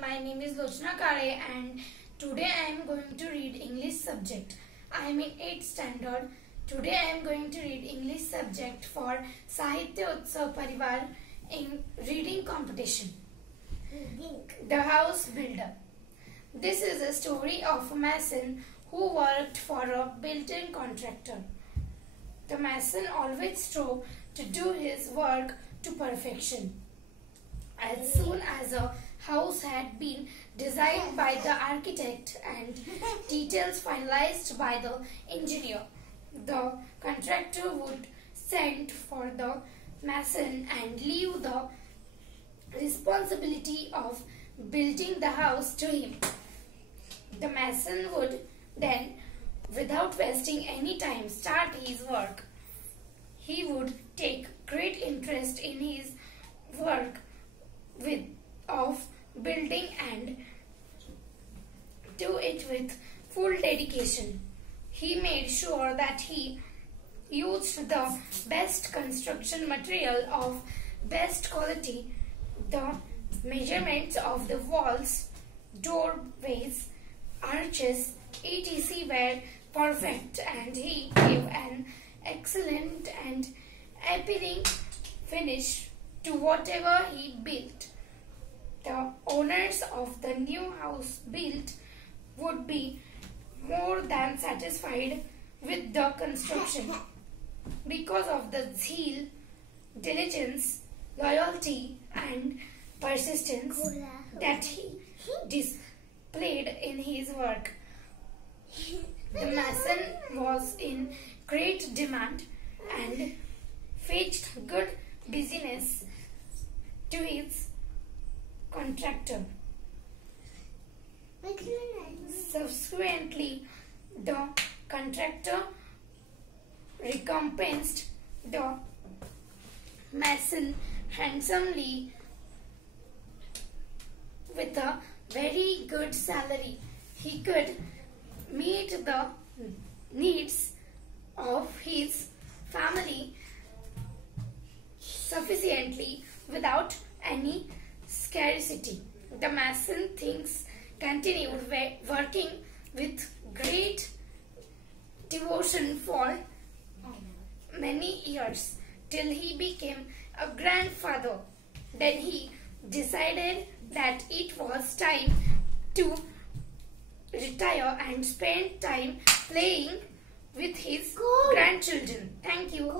my name is Lochna Kare and today I am going to read English subject. I am in 8th standard. Today I am going to read English subject for Sahitya Utsav Parivar in reading competition. The House Builder. This is a story of a mason who worked for a building contractor. The mason always strove to do his work to perfection. As soon as a house had been designed by the architect and details finalized by the engineer, the contractor would send for the mason and leave the responsibility of building the house to him. The mason would then, without wasting any time, start his work. He would take great interest in his work of building and do it with full dedication. He made sure that he used the best construction material of best quality. The measurements of the walls, doorways, arches, etc. were perfect, and he gave an excellent and appealing finish to whatever he built. The owners of the new house built would be more than satisfied with the construction because of the zeal, diligence, loyalty and persistence that he displayed in his work. The mason was in great demand and fetched good business to his contractor. Subsequently, the contractor recompensed the mason handsomely with a very good salary. He could meet the needs of his family sufficiently without any scarcity. The mason things continued working with great devotion for many years till he became a grandfather. Then he decided that it was time to retire and spend time playing with his grandchildren. Thank you.